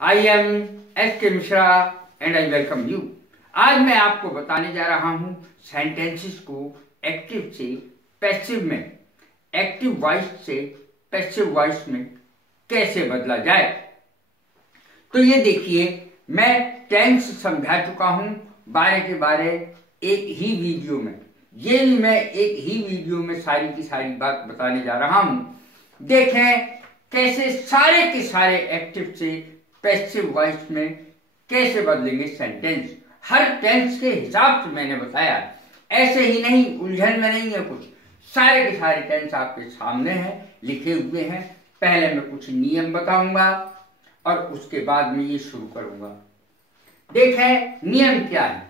I am S के Mishra and I welcome you. आज मैं आपको बताने जा रहा हूं सेंटेंसेस को एक्टिव से पैसिव में, एक्टिव वॉइस से पैसिव वॉइस में कैसे बदला जाए। तो ये देखिए, मैं टेंस समझा चुका हूं बारे के बारे एक ही वीडियो में। ये भी मैं एक ही वीडियो में सारी की सारी बात बताने जा रहा हूं। देखें कैसे सारे के सारे एक्टिव से पैसिव वॉइस में कैसे बदलेंगे सेंटेंस। हर टेंस के हिसाब से मैंने बताया, ऐसे ही नहीं, उलझन में नहीं है कुछ। सारे के सारे टेंस आपके सामने हैं, लिखे हुए हैं। पहले मैं कुछ नियम बताऊंगा और उसके बाद में ये शुरू करूंगा। देखें नियम क्या है।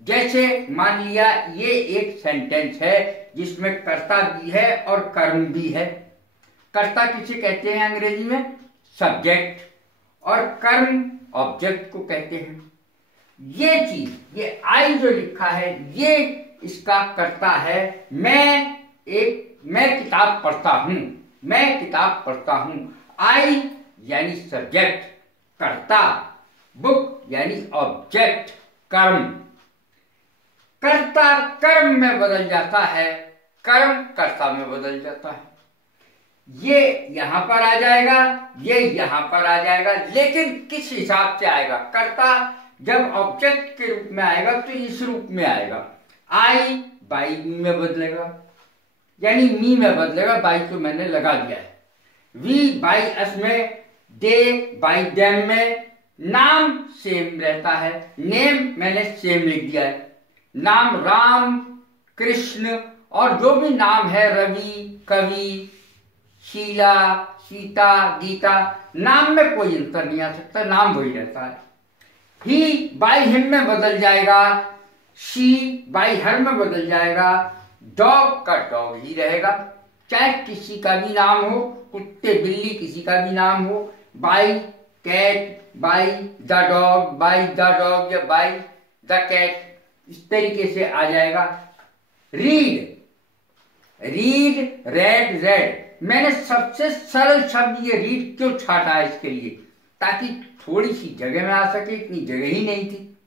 जैसे मान लिया ये एक सेंटेंस है जिसमें कर्ता भी है और कर्म भी है। कर्ता किसे कहते हैं अंग्रेजी में? सब्जेक्ट। और कर्म ऑब्जेक्ट को कहते हैं। ये चीज, ये आई जो लिखा है, ये इसका कर्ता है। मैं किताब पढ़ता हूं, मैं किताब पढ़ता हूं। आई यानी सब्जेक्ट, कर्ता। बुक यानी ऑब्जेक्ट, कर्म। कर्ता कर्म में बदल जाता है, कर्म कर्ता में बदल जाता है। ये यहां पर आ जाएगा, ये यहां पर आ जाएगा, लेकिन किस हिसाब से आएगा? कर्ता जब ऑब्जेक्ट के रूप में आएगा तो इस रूप में आएगा। आई बाई में बदलेगा, यानी मी में बदलेगा। बाई तो मैंने लगा दिया है। वी बाई अस में, दे बाई देम में। नाम सेम रहता है, नेम मैंने सेम लिख दिया है। नाम राम, कृष्ण और जो भी नाम है, रवि, कवि, शीला, सीता, गीता, नाम में कोई अंतर नहीं आ सकता, नाम वही रहता है। ही बाई हिम में बदल जाएगा, शी बाई हर में बदल जाएगा। डॉग का डॉग ही रहेगा, चाहे किसी का भी नाम हो, कुत्ते बिल्ली किसी का भी नाम हो। By cat, by the dog, by the dog या बाई द कैट, इस तरीके से आ जाएगा। Read, read, read, read. मैंने सबसे सरल शब्द ये रीड क्यों छाटा है इसके लिए, ताकि थोड़ी सी जगह में आ सके, इतनी जगह ही नहीं थी।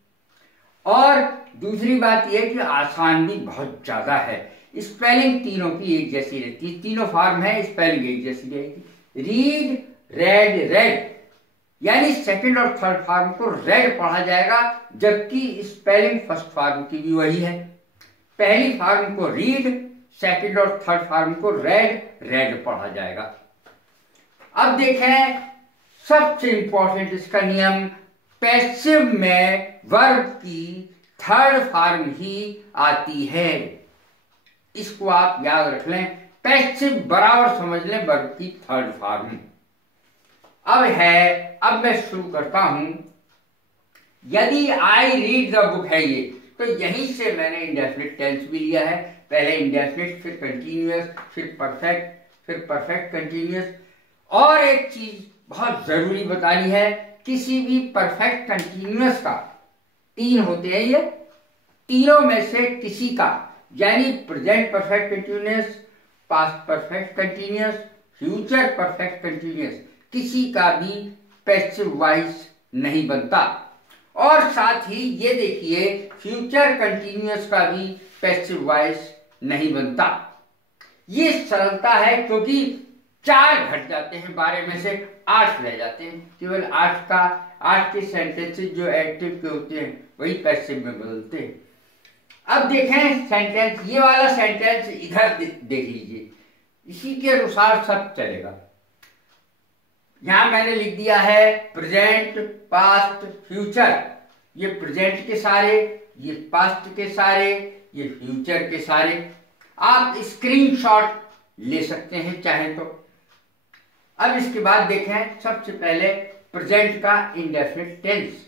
और दूसरी बात यह कि आसान भी बहुत ज्यादा है। स्पेलिंग तीनों की एक जैसी रहती है, तीनों फॉर्म है, स्पेलिंग एक जैसी रहेगी। रीड, रेड, रेड, यानी सेकंड और थर्ड फॉर्म को रेड पढ़ा जाएगा, जबकि स्पेलिंग फर्स्ट फॉर्म की भी वही है। पहली फॉर्म को रीड, सेकंड और थर्ड फॉर्म को रेड, रेड पढ़ा जाएगा। अब देखें सबसे इंपॉर्टेंट इसका नियम, पैसिव में वर्ब की थर्ड फॉर्म ही आती है। इसको आप याद रख लें, पैसिव बराबर समझ लें वर्ब की थर्ड फॉर्म। अब मैं शुरू करता हूं। यदि आई रीड द बुक है ये, तो यहीं से मैंने इंडेफिनिट टेंस भी लिया है। पहले इंडेफिनिट, फिर कंटीन्यूअस, फिर परफेक्ट कंटीन्यूअस। और एक चीज बहुत जरूरी बतानी है, किसी भी परफेक्ट कंटीन्यूअस का तीन होते हैं, ये तीनों में से किसी का, यानी present perfect continuous, past perfect continuous, future perfect continuous, किसी का भी पैसिव वॉइस नहीं बनता। और साथ ही ये देखिए, फ्यूचर कंटीन्यूअस का भी पैसिव वॉइस नहीं बनता। ये सरलता है, क्योंकि 4 घट जाते हैं, 12 में से 8 रह जाते हैं। केवल 8 के सेंटेंसेस जो एक्टिव के होते हैं वही पैसिव में बदलते हैं। अब देखें सेंटेंस, ये वाला सेंटेंस इधर देख लीजिए, इसी के अनुसार सब चलेगा। यहां मैंने लिख दिया है प्रेजेंट, पास्ट, फ्यूचर। ये प्रेजेंट के सारे, ये पास्ट के सारे, ये फ्यूचर के सारे। आप स्क्रीनशॉट ले सकते हैं चाहे तो। अब इसके बाद देखें, सबसे पहले प्रेजेंट का इंडेफिनिट टेंस।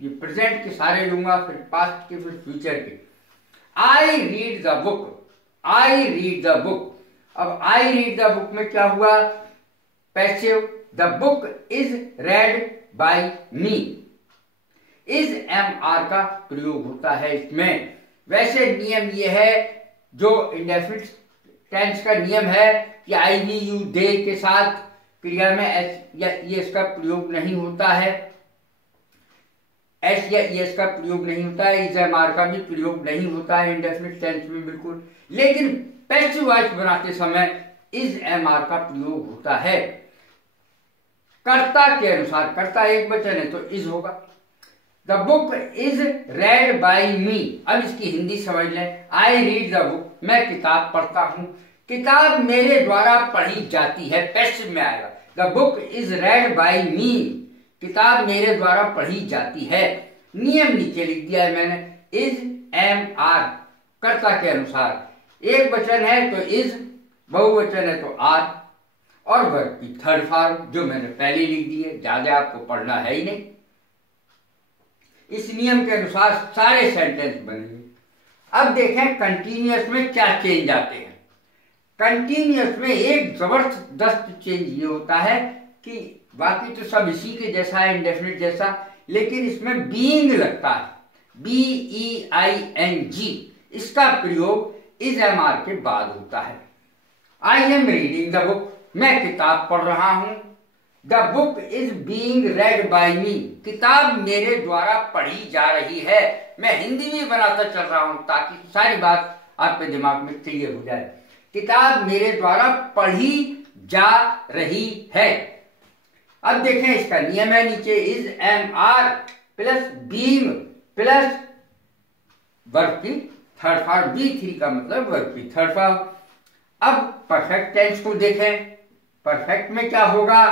ये प्रेजेंट के सारे लूंगा, फिर पास्ट के, फिर फ्यूचर के। I read the book, I read the book. अब आई रीड द बुक में क्या हुआ? Passive. The book is read by me. Is MR का प्रयोग होता है इसमें। वैसे नियम ये है, जो इंडेफिनिट टेंस का नियम है कि आई, वी, यू, दे के साथ क्रिया में एस या ये इसका प्रयोग नहीं होता है। एस या ईएस का प्रयोग नहीं होता है, इज एम आर का भी प्रयोग नहीं होता है इंडेफिनिट टेंस में बिल्कुल। लेकिन पैसिव वॉइस बनाते समय इज एम आर का प्रयोग होता है। कर्ता के अनुसार, कर्ता एक वचन है तो इज होगा। The book is read by me. अब इसकी हिंदी समझ लें। आई रीड द बुक, मैं किताब पढ़ता हूं। किताब मेरे द्वारा पढ़ी जाती है, पैसिव में आएगा। The book is read by me, किताब मेरे द्वारा पढ़ी जाती है। नियम नीचे लिख दिया है मैंने, इज एम आर कर्ता के अनुसार। एक वचन है तो इज, बहुवचन है तो आर, और वर्ब की थर्ड फॉर्म जो मैंने पहले लिख दी है, ज्यादा आपको पढ़ना है ही नहीं। इस नियम के अनुसार सारे सेंटेंस बनेंगे। अब देखें कंटिन्यूअस में क्या चेंज आते हैं। कंटिन्यूअस में एक जबरदस्त चेंज ये होता है कि बाकी तो सब इसी के जैसा है, इंडेफिनिट जैसा, लेकिन इसमें बीइंग लगता है, BEING। इसका प्रयोग इज एम आर के बाद होता है। I am reading the book, मैं किताब पढ़ रहा हूं। The book is being read by me, किताब मेरे द्वारा पढ़ी जा रही है। मैं हिंदी भी बनाता चल रहा हूं ताकि सारी बात आपके दिमाग में क्लियर हो जाए। किताब मेरे द्वारा पढ़ी जा रही है। अब देखें इसका नियम है नीचे, is am are plus being plus verb की थर्ड फॉर्म, B3 का मतलब वर्ब की थर्ड फॉर्म। अब परफेक्ट टेंस को देखें। परफेक्ट में क्या होगा?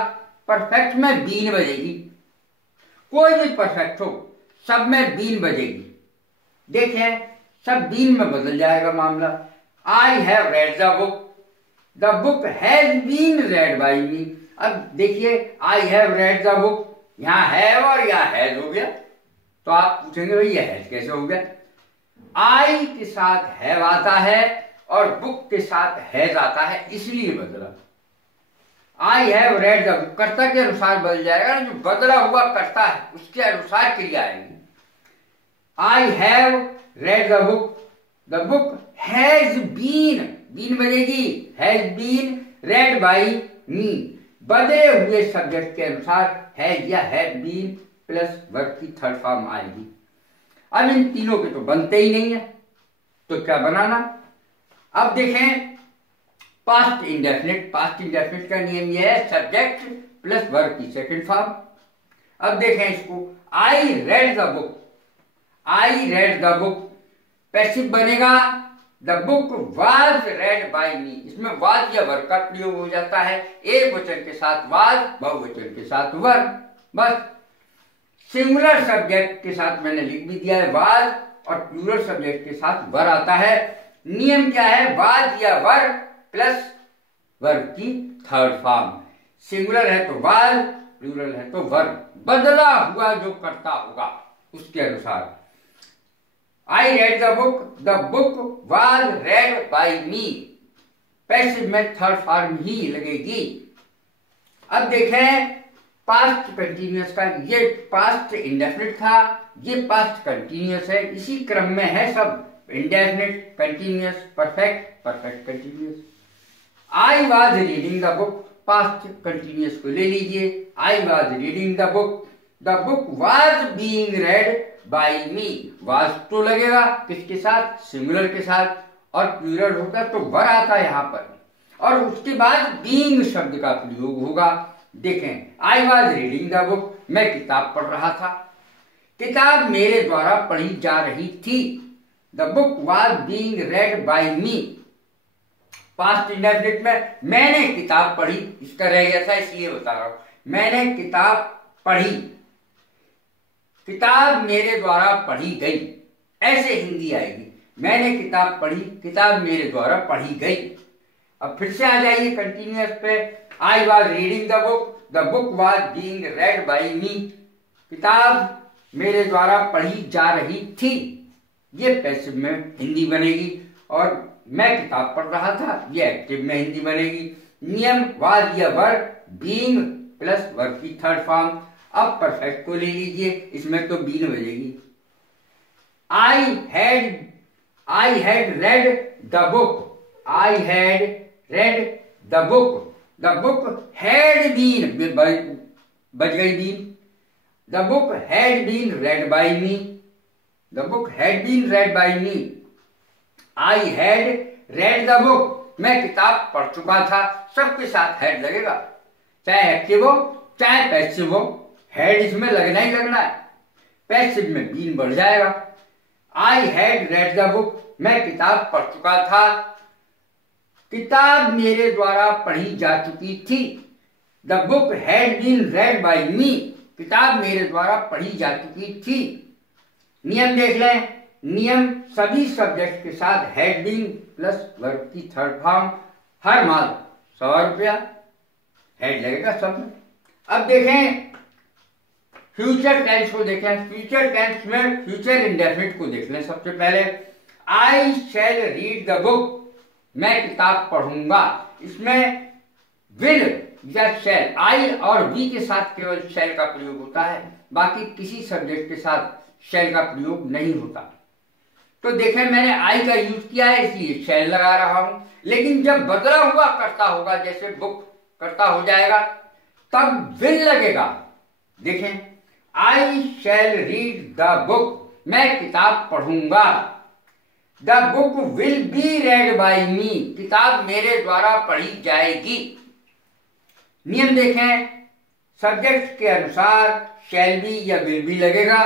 परफेक्ट में बीन बजेगी। कोई भी परफेक्ट हो, सब में बीन बजेगी। देखें सब बीन में बदल जाएगा मामला। I have read the book, the book has been read by me. अब देखिए I have read the book, यहां हैव और यहां हैज हो गया, तो आप पूछेंगे भाई ये हैज कैसे हो गया? आई के साथ हैव आता है और बुक के साथ हैज आता है, इसलिए बदला। आई हैव रेड द बुक कर्ता के अनुसार बदल जाएगा, जो बदला हुआ कर्ता है उसके अनुसार क्रिया आएगी। I have read the book has been, been बनेगी, has been read by me. बदले हुए सब्जेक्ट के अनुसार हैज या हैव बीन प्लस वर्ब की थर्ड फॉर्म आएगी। अब इन तीनों के तो बनते ही नहीं है, तो क्या बनाना? अब देखें पास्ट इंडेफिनिट। पास्ट इंडेफिनिट का नियम यह है सब्जेक्ट प्लस वर्ब की सेकंड फॉर्म। अब देखें इसको, I read the book, I read the book passive बनेगा। The book was read by me, इसमें वाज या वर्ब का प्रयोग हो जाता है। एक वचन के साथ वाज, बहुवचन के साथ वर्ब, बस। सिंगुलर सब्जेक्ट के साथ मैंने लिख भी दिया है वाज, और प्लूरल सब्जेक्ट के साथ वर आता है। नियम क्या है? वाज या वर्ब प्लस वर्ब की थर्ड फॉर्म। सिंगुलर है तो वाज, प्लूरल है तो वर्ब, बदला हुआ जो करता होगा उसके अनुसार। आई read the book was read by me, passive में थर्ड फॉर्म ही लगेगी। अब देखें पास्ट कंटिन्यूअस का, ये पास्ट इंडेफिनिट था, ये पास्ट कंटिन्यूअस है, इसी क्रम में है सब, indefinite, continuous, perfect, perfect continuous. I was reading the book, past continuous को ले लीजिए। I was reading the book was being read by me. Was तो लगेगा किसके साथ? सिंगुलर के साथ, और प्लूरल होगा तो वर आता है यहां पर, और उसके बाद बीइंग शब्द का प्रयोग होगा। देखें I was reading the book, मैं किताब पढ़ रहा था। किताब मेरे द्वारा पढ़ी जा रही थी। The book was being read by me. Past indefinite में मैंने किताब पढ़ी, इसका रह गया था इसलिए बता रहा हूं, मैंने किताब पढ़ी, किताब मेरे द्वारा पढ़ी गई, ऐसे हिंदी आएगी। मैंने किताब पढ़ी, किताब मेरे द्वारा पढ़ी गई। अब फिर से आ जाइए कंटिन्यूअस पे। I was reading the book was being read by me. किताब मेरे द्वारा पढ़ी जा रही थी, ये पैसिव में हिंदी बनेगी, और मैं किताब पढ़ रहा था, ये एक्टिव में हिंदी बनेगी। नियम वाज या वर्ब, बीइंग प्लस वर्ब की थर्ड फॉर्म। अब परफेक्ट को ले लीजिए, इसमें तो बीन बजेगी। I had read the book, I had read the book had been, बज गई been. The book had been read by me, the book had been read by me, I had read the book, मैं किताब पढ़ चुका था, सबके साथ had लगेगा, चाहे एक्टिव हो चाहे पैसिव हो, हैड इसमें लगना ही लगना है, पैसिव में बीन बढ़ जाएगा। आई हैड रेड द बुक, मैं किताब पढ़ चुका था, किताब मेरे द्वारा पढ़ी जा चुकी थी, the book had been read by me, किताब मेरे द्वारा पढ़ी जा चुकी थी। नियम देख लें, नियम सभी सब्जेक्ट के साथ हैड बीन प्लस वर्ब की थर्ड फॉर्म, हर माल 100 रुपया, हैड लगेगा सब में। अब देखें फ्यूचर टेंस को, देखें फ्यूचर टेंस में फ्यूचर इंडेफिनिट को देख लें। सबसे पहले आई शैल रीड द बुक, मैं किताब पढ़ूंगा, इसमें विल या शैल, आई और बी के साथ केवल शैल का प्रयोग होता है, बाकी किसी सब्जेक्ट के साथ शैल का प्रयोग नहीं होता। तो देखें मैंने आई का यूज किया है इसलिए शैल लगा रहा हूं, लेकिन जब बदला हुआ करता होगा, जैसे बुक करता हो जाएगा, तब विल लगेगा। देखें I shall read the book, मैं किताब पढ़ूंगा, the book will be read by me, किताब मेरे द्वारा पढ़ी जाएगी। नियम देखें, सब्जेक्ट के अनुसार शैल बी या विल बी लगेगा,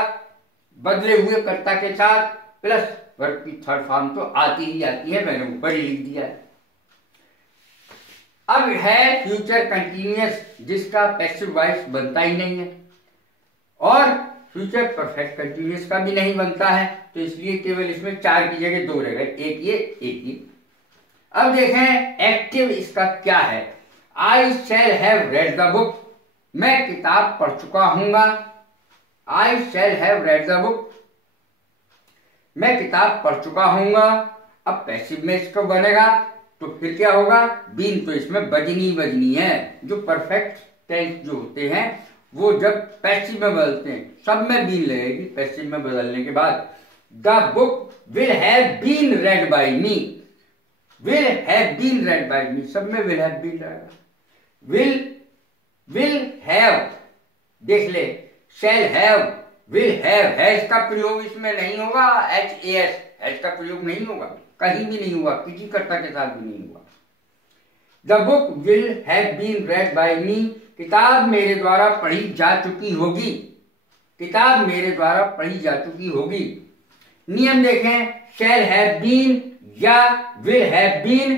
बदले हुए कर्ता के साथ, प्लस वर्ब की थर्ड फॉर्म तो आती ही आती है, मैंने ऊपर ही लिख दिया है। अब है फ्यूचर कंटिन्यूअस, जिसका पैसिव वॉइस बनता ही नहीं है, और फ्यूचर परफेक्ट कंटिन्यूअस का भी नहीं बनता है, तो इसलिए केवल इसमें 4 की जगह 2 रहेगा, एक ये एक ये। अब देखें एक्टिव इसका क्या है, I shall have read the book, मैं किताब पढ़ चुका हूंगा, I shall have read the book, मैं किताब पढ़ चुका हूंगा। अब पैसिव में इसको बनेगा तो फिर क्या होगा, बीन तो इसमें बजनी है, जो परफेक्ट टेंस जो होते हैं वो जब पैसिव में बदलते हैं सब में बीन लगेगी, पैसिव में बदलने के बाद। The book will have been read by me, will have been read by me, सब में विल हैव बीन रहेगा। विल हैव देख ले, shall have, will have, has का प्रयोग इसमें नहीं होगा, HAS, हैज का प्रयोग नहीं होगा, कहीं भी नहीं हुआ, किसी कर्ता के साथ भी नहीं हुआ। The book will have been read by me, किताब मेरे द्वारा पढ़ी जा चुकी होगी, किताब मेरे द्वारा पढ़ी जा चुकी होगी। नियम देखें, शैल हैव बीन या will have been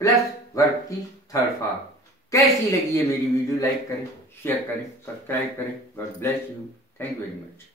plus verb की थर्ड फॉर्म। कैसी लगी है मेरी वीडियो, लाइक करें, शेयर करें, सब्सक्राइब करें। God bless you, thank you very much.